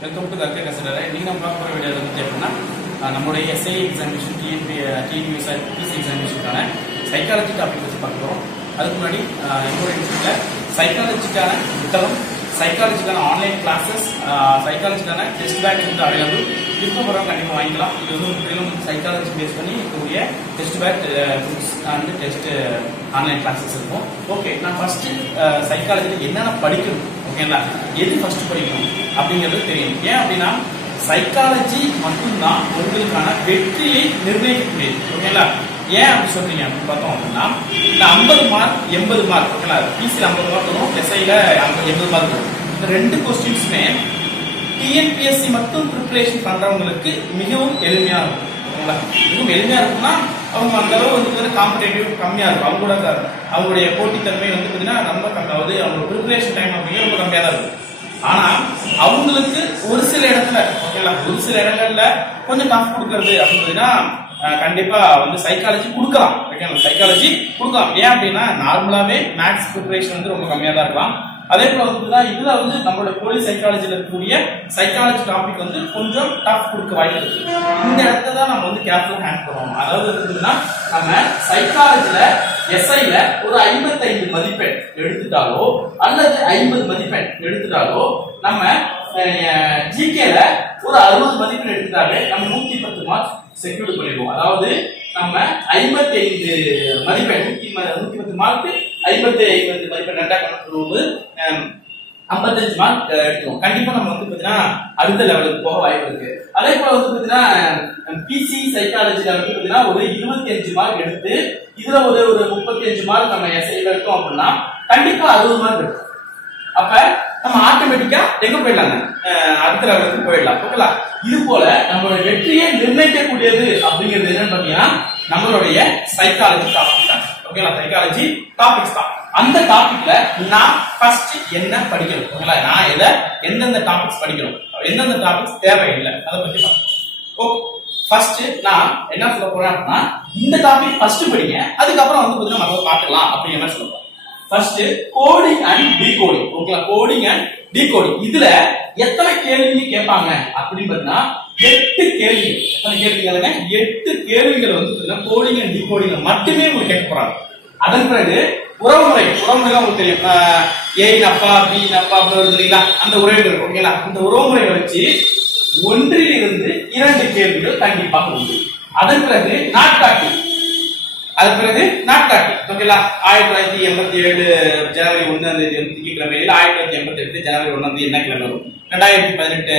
Welcome to கற்கை கசடரை இன்னைக்கு நம்ம பார்க்க போகிற வீடியோ வந்து எப்படின்னா அஹ், நம்மளுடைய SI examination TNP TNUS PC எக்ஸாமினேஷனுக்கான psychology topic வச்சு பார்க்க போகிறோம் அதுக்கு முன்னாடி என்னோட எங்களோட இன்ஸ்டியூட்டில் சைக்காலஜிக்கான புத்தகம் சைக்காலஜிக்கான ஆன்லைன் கிளாஸஸ் சைக்காலஜிக்கான டெஸ்ட் பேட்ச் வந்து அவைலபிள் இருக்க கண்டிப்பாக வாங்கிக்கலாம். இது வந்து முற்றிலும் சைக்காலஜி பேஸ் பண்ணி இருக்கக்கூடிய test bad books and test online classes இருக்கும். ஓகே நான் ஃபர்ஸ்ட் சைக்காலஜியில் uh, என்னென்ன படிக்கணும்? ஓகேங்களா எது ஃபர்ஸ்ட் படிக்கணும்? அப்படிங்கிறது தெரியும். ஏன் அப்படின்னா சைக்காலஜி மட்டும்தான் உங்களுக்கான வெற்றியை நிர்ணயிக்கக்கூடியது. ஓகேங்களா ஏன் அப்படி சொல்றீங்க அப்படின்னு பார்த்தோம் அப்படின்னா இந்த ஐம்பது மார்க் எண்பது மார்க் ஓகேங்களா பிசியில் ஐம்பது மார்க் வரும் எஸ்ஐல எண்பது மார்க் வரும். இந்த ரெண்டு கொஸ்டின்ஸுமே டிஎன்பிஎஸ்சி மட்டும் ப்ரிப்பரேஷன் பண்றவங்களுக்கு மிகவும் எளிமையா இருக்கும். ஓகேங்களா? மிகவும் எளிமையா இருக்கும்னா அவங்க அந்த அளவு வந்து காம்படேட்டிவ் கம்மியா இருக்கும். அவங்களோட அவங்களுடைய போட்டித்தன்மை வந்து பார்த்தீங்கன்னா ரொம்ப அதாவது அவங்க ப்ரிப்பரேஷன் டைம் அப்படிங்கிற ரொம்ப கம்மியா தான் இருக்கும். ஆனா அவங்களுக்கு ஒரு சில இடத்துல ஓகேங்களா? ஒரு சில இடங்கள்ல கொஞ்சம் டஃப் கொடுக்கறது அப்படின்னு அஹ், கண்டிப்பா வந்து சைக்காலஜி கொடுக்கலாம். ஓகேங்களா சைக்காலஜி கொடுக்கலாம். ஏன் அப்படின்னா நார்மலாவே மேக்ஸ் ப்ரிப்பரேஷன் வந்து ரொம்ப கம்மியா தான் இருக்கலாம். அதே போல வந்து இதுல வந்து நம்மளோட போலீஸ் சைக்காலஜில இருக்கக்கூடிய சைக்காலஜி டாபிக் வந்து கொஞ்சம் டஃப் கொடுக்க வாய்ப்பு இருக்கு. இந்த இடத்துல தான் நம்ம வந்து கேர்ஃபுல் ஹேண்ட் பண்ணுவோம் அதாவது வந்து நம்ம சைக்காலஜில எஸ்ஐல ஒரு 55 மதிப்பெண் எடுத்துட்டாலோ அல்லது ஐம்பது மதிப்பெண் எடுத்துட்டாலோ நம்ம ஜிகேல ஒரு அறுபது மதிப்பெண் எடுத்தாலே நம்ம நூத்தி பத்து மார்க் செக்யூர் பண்ணிடுவோம். அதாவது நம்ம ஐம்பத்தி ஐந்து மதிப்பெண் நூத்தி நூத்தி பத்து மார்க் ஐம்பத்தி ஐம்பது மதிப்பெண் ரெண்டா கணக்கு ஐம்பத்தஞ்சு மார்க் எடுத்துவோம் கண்டிப்பா நம்ம வந்து பாத்தீங்கன்னா அடுத்த லெவலுக்கு போக வாய்ப்பு இருக்கு. அதே போல வந்து பாத்தீங்கன்னா பிசி சைக்காலஜில வந்து பாத்தீங்கன்னா ஒரு இருபத்தி அஞ்சு மார்க் எடுத்து இதுல ஒரு ஒரு முப்பத்தி அஞ்சு மார்க் நம்ம எஸ்ஐல எடுத்தோம் அப்படின்னா கண்டிப்பா அறுபது மார்க் எடுக்கும். அப்ப நம்ம ஆட்டோமேட்டிக்கா எங்க போயிடலாங்க? அடுத்த லெவலுக்கு போயிடலாம். ஓகேங்களா இது போல நம்மளோட வெற்றியை நிர்ணயிக்கக்கூடியது அப்படிங்கிறது என்னன்னு பாத்தீங்கன்னா நம்மளுடைய சைக்காலஜி டாபிக் தான். ஓகேங்களா சைக்காலஜி டாபிக்ஸ் தான். அந்த டாபிக்ல நான் ஃபர்ஸ்ட் என்ன படிக்கணும்? ஓகேங்களா நான் எதை எந்தெந்த டாபிக்ஸ் படிக்கணும்? எந்தெந்த டாபிக்ஸ் தேவையில்லை? அதை பத்தி பார்ப்போம். ஓகே. ஃபர்ஸ்ட் நான் என்ன சொல்ல போறேன் அப்படின்னா இந்த டாபிக் ஃபர்ஸ்ட் படிங்க. அதுக்கப்புறம் வந்து பார்த்தீங்கன்னா நம்ம பார்க்கலாம் அப்படிங்கிற மாதிரி சொல்ல ஃபர்ஸ்ட் கோடிங் அண்ட் டீகோடிங் ஓகேங்களா? கோடிங் அண்ட் டீகோடிங் இதுல எத்தனை கேள்வி கேட்பாங்க? அப்படின்னு பார்த்தீங்கன்னா எட்டு கேள்விகள். எத்தனை கேள்விகளுங்க எட்டு கேள்விகள் வந்து கோடிங் அண்ட் டீகோடிங் மட்டுமே உங்களுக்கு கேட்க போறாங்க. அதன் பிறகு உறவுமுறை. உறவுமுறை உங்களுக்கு தெரியும். ஏன் அப்பா பி அப்பா வருது இல்லைங்களா? அந்த உறவுகள் ஓகேங்களா? அந்த உறவுமுறையை வச்சு ஒன்றிலிருந்து இரண்டு கேள்விகள் கண்டிப்பாக உண்டு. அதன் பிறகு நாட்காட்டி. அது பிறகு நாட்காட்டி. ஓகேங்களா? ஆயிரத்தி தொள்ளாயிரத்தி எண்பத்தி ஏழு ஜனவரி ஒன்றாம் தேதி வந்து திங்கட்கிழமையில் ஆயிரத்தி தொள்ளாயிரத்தி எண்பத்தி எட்டு ஜனவரி ஒன்றாம் தேதி என்ன கிழமை? வரும் ரெண்டாயிரத்தி பதினெட்டு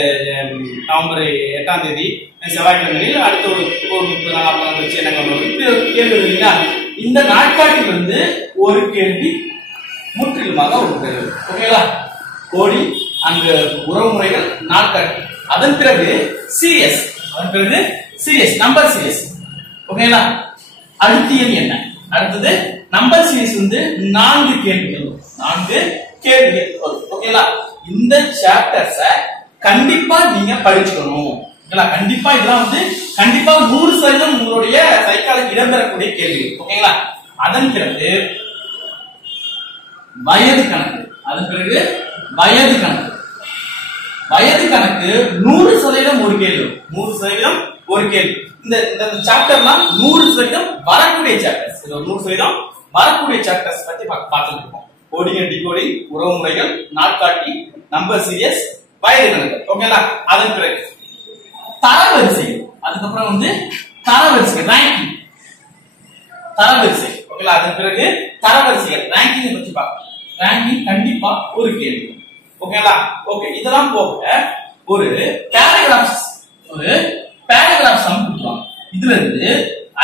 நவம்பர் எட்டாம் தேதி செவ்வாய்க்கிழமையில் அடுத்த ஒரு ஒரு முப்பது நாள் நாற்பது என்ன கிழமை வரும் இப்படி கேள்வி இல்லைங்களா இந்த நாட்காட்டி வந்து ஒரு கேள்வி முற்றிலுமாக ஒரு கேள்வி ஓகேங்களா? கோடி அந்த உறவுமுறைகள் நாட்காட்டி. அதன் பிறகு சீரியஸ் அதன் பிறகு சீரியஸ் நம்பர் சீரியஸ் ஓகேங்களா? அடுத்தியல் என்ன? அடுத்தது நம்பர் சீரிஸ் வந்து நான்கு கேள்விகள். நான்கு கேள்விகள். வரும் ஓகேங்களா இந்த சாப்டர்ஸ கண்டிப்பா நீங்க படிச்சுக்கணும். ஓகேங்களா? கண்டிப்பா இதெல்லாம் வந்து கண்டிப்பா நூறு சதவீதம் உங்களுடைய சைக்காலஜி இடம்பெறக்கூடிய கேள்விகள். ஓகேங்களா? அதன் பிறகு வயது கணக்கு. அதன் பிறகு வயது கணக்கு. வயது கணக்கு நூறு சதவீதம் ஒரு கேள்வி. நூறு சதவீதம் ஒரு கேள்வி. இந்த இந்த சாப்டர்லாம் நூறு சதவீதம் வரக்கூடிய சாப்டர்ஸ் இது ஒரு நூறு சதவீதம் வரக்கூடிய சாப்டர்ஸ் பத்தி பார்த்துட்டு இருக்கோம் கோடிங் அண்ட் டிகோடிங் உறவுமுறைகள் நாட்காட்டி நம்பர் சீரியஸ் வயது கணக்கு. ஓகேங்களா அதன் பிறகு தரவரிசை. அதுக்கப்புறம் வந்து தரவரிசை ரேங்கிங் தரவரிசை. ஓகேங்களா அதன் பிறகு தரவரிசைகள் ரேங்கிங் பத்தி பார்க்கலாம் ரேங்கிங் கண்டிப்பா ஒரு கேள்வி. ஓகேங்களா ஓகே இதெல்லாம் போக ஒரு பேராகிராஃப்ஸ் ஒரு பேராகிராஃப் சம் கொடுத்துருவாங்க இதுல இருந்து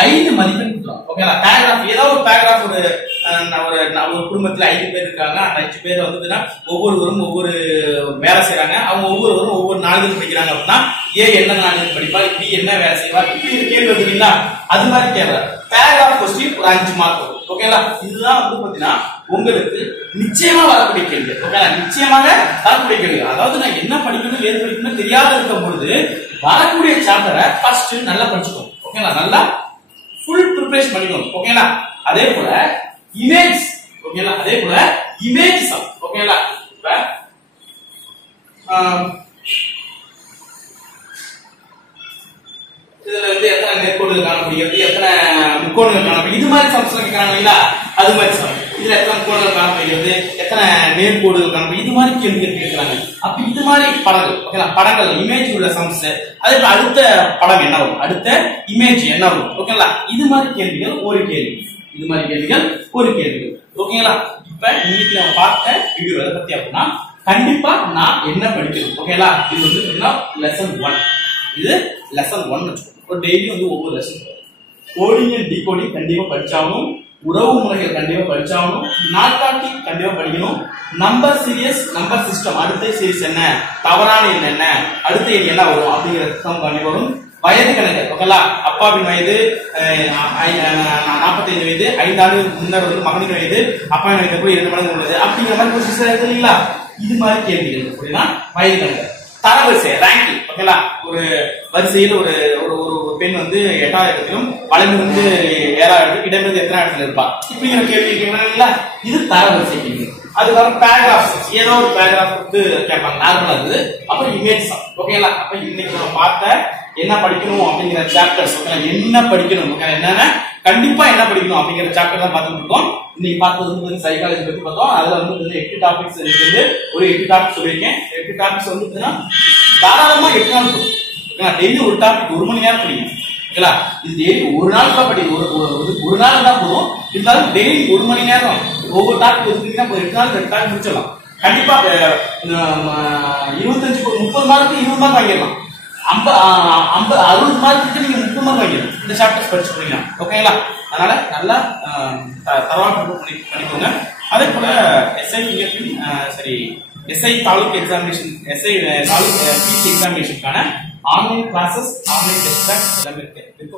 ஐந்து மதிப்பெண் கொடுத்துருவாங்க ஓகேங்களா பேராகிராஃப் ஏதாவது ஒரு பேராகிராஃப் ஒரு ஒரு நான் ஒரு குடும்பத்தில் ஐந்து பேர் இருக்காங்க. அந்த அஞ்சு பேர் வந்துட்டுன்னா ஒவ்வொருவரும் ஒவ்வொரு வேலை செய்கிறாங்க அவங்க ஒவ்வொருவரும் ஒவ்வொரு நாளிதழ் படிக்கிறாங்க அப்படின்னா ஏ என்ன நாளிதழ் படிப்பா பி என்ன வேலை செய்வா இப்படி கேள்வி வந்துட்டீங்களா அது மாதிரி கேள்வி பேராகிராஃப் கொஸ்டின் ஒரு அஞ்சு மார்க் வரும். ஓகேங்களா இதுதான் வந்து பாத்தீங்கன்னா உங்களுக்கு நிச்சயமா வரக்கூடிய கேள்வி. ஓகேங்களா நிச்சயமாக வரக்கூடிய கேள்வி. அதாவது நான் என்ன படிக்கணும் ஏது படிக்கணும் தெரியாத இருக்கும் பொழுது வரக்கூடிய சாப்டரை ஃபர்ஸ்ட் நல்லா படிச்சுக்கணும் ஓகேங்களா நல்லா ஃபுல் ப்ரிப்பரேஷன் பண்ணிக்கணும் ஓகேங்களா அதே போல இமேஜ் ஓகேங்களா அதே போல இமேஜ் சம் ஓகேங்களா இப்ப இதுல வந்து எத்தனை நெற்கோடுகள் காணப்படுகிறது எத்தனை முக்கோணங்கள் காணப்படுகிறது இது மாதிரி சம்ஸ்லாம் காணவில்லைங்களா அது மாதிரி சம் இதுல எத்தனை முக்கோணங்கள் காணப்படுகிறது எத்தனை நேர்கோடுகள் காணப்படுகிறது இது மாதிரி கேள்வி கேட்டிருக்கிறாங்க அப்ப இது மாதிரி படங்கள். ஓகேங்களா படங்கள். இமேஜ் உள்ள சம்ஸ் அதே அடுத்த படம் என்ன வரும்? அடுத்த இமேஜ் என்ன வரும்? ஓகேங்களா இது மாதிரி கேள்விகள் ஒரு கேள்வி. இது மாதிரி கேள்விகள் ஒரு கேள்விகள் ஓகேங்களா இப்ப இன்னைக்கு நம்ம பார்த்த வீடியோ எதை பத்தி அப்படின்னா கண்டிப்பா நான் என்ன படிக்கணும்? ஓகேங்களா இது வந்து லெசன் ஒன் இது லெசன் ஒன் வச்சுக்கோங்க. டெய்லி வந்து ஒவ்வொரு லெசன் கோடிங் அண்ட் டிகோடிங் கண்டிப்பா படிச்சாலும் உறவு முறைகள் கண்டிப்பா படிச்சாகணும். நாட்காட்டி கண்டிப்பா படிக்கணும். நம்பர் சீரியஸ் நம்பர் சிஸ்டம் அடுத்த சீரியஸ் என்ன? தவறான எண் என்ன? அடுத்த எண் என்ன வரும்? அப்படிங்கிறது சிஸ்டம் கண்டிப்பா வரும். வயது கணக்கு. ஓகேங்களா? அப்பாவின் வயது நாற்பத்தைந்து வயது ஐந்தாண்டு முன்னர் வந்து மகனின் வயது அப்பாவின் வயது போய் இரண்டு மடங்கு உள்ளது. அப்படிங்கிற மாதிரி கொஸ்டின்ஸ் சிஸ்டம் இல்லைங்களா? இது மாதிரி கேள்விகள். அப்படின்னா வயது கணக்கு. தரவரிசை ரேங்கிங் ஓகேங்களா? ஒரு வரிசையில் ஒரு ஒரு ஒரு பெண் வந்து எட்டாவது இடத்திலும் வளைந்து வந்து ஏழாவது இடத்துக்கு இடமிருந்து எத்தனை இடத்துல இருப்பா? இப்படிங்கிற கேள்வி கேட்கறாங்களா இது தரவரிசை கேள்வி அதுக்கப்புறம் பேராகிராஃப் ஏதோ ஒரு பேராகிராஃப் வந்து கேட்பாங்க. நார்மலா இருக்குது அப்புறம் இமேஜ் ஓகேங்களா அப்ப இன்னைக்கு நம்ம பார்த்த என்ன படிக்கணும் அப்படிங்கிற சாப்டர்ஸ் ஓகேங்களா என்ன படிக்கணும்? என்னென்ன? கண்டிப்பா என்ன படிக்கணும் அப்படிங்கிற சாப்டர் தான் பார்த்துட்டு இருக்கோம். இன்னைக்கு பார்த்தது வந்து சைக்காலஜி பத்தி பார்த்தோம். அதுல வந்து எட்டு டாபிக்ஸ் இருக்கு. ஒரு எட்டு டாபிக் சொல்லியிருக்கேன். எட்டு டாபிக்ஸ் வந்து தாராளமா எட்டு நாள் டெய்லி ஒரு டாபிக் ஒரு மணி நேரம் படிங்க. ஓகேங்களா இது டெய்லி ஒரு நாள் தான் படி ஒரு ஒரு- ஒரு- ஒரு நாள் தான் போதும். இருந்தாலும் டெய்லி ஒரு மணி நேரம் ஒவ்வொரு டாபிக் ஒதுக்கிட்டீங்கன்னா ஒரு நாள் ரெண்டு நாள் முடிச்சிடலாம். கண்டிப்பா இருபத்தஞ்சு முப்பது மார்க்கு இருபது மார்க் வாங்கிடலாம். ஐம்ப ஐம்பது அறுபது மார்க்கு நீங்க முப்பது மார்க் வாங்கிடலாம். இந்த சாப்டர்ஸ் படிச்சு போனீங்கன்னா ஓகேங்களா அதனால நல்லா த- தரவா பண்ணி பண்ணிக்கோங்க. அதே போல எஸ்ஐ பிஎஃபின் சரி SI taluk examination SI taluk PC எக்ஸாமினேஷனுக்கான online classes online test எல்லாமே இருக்கு இருக்க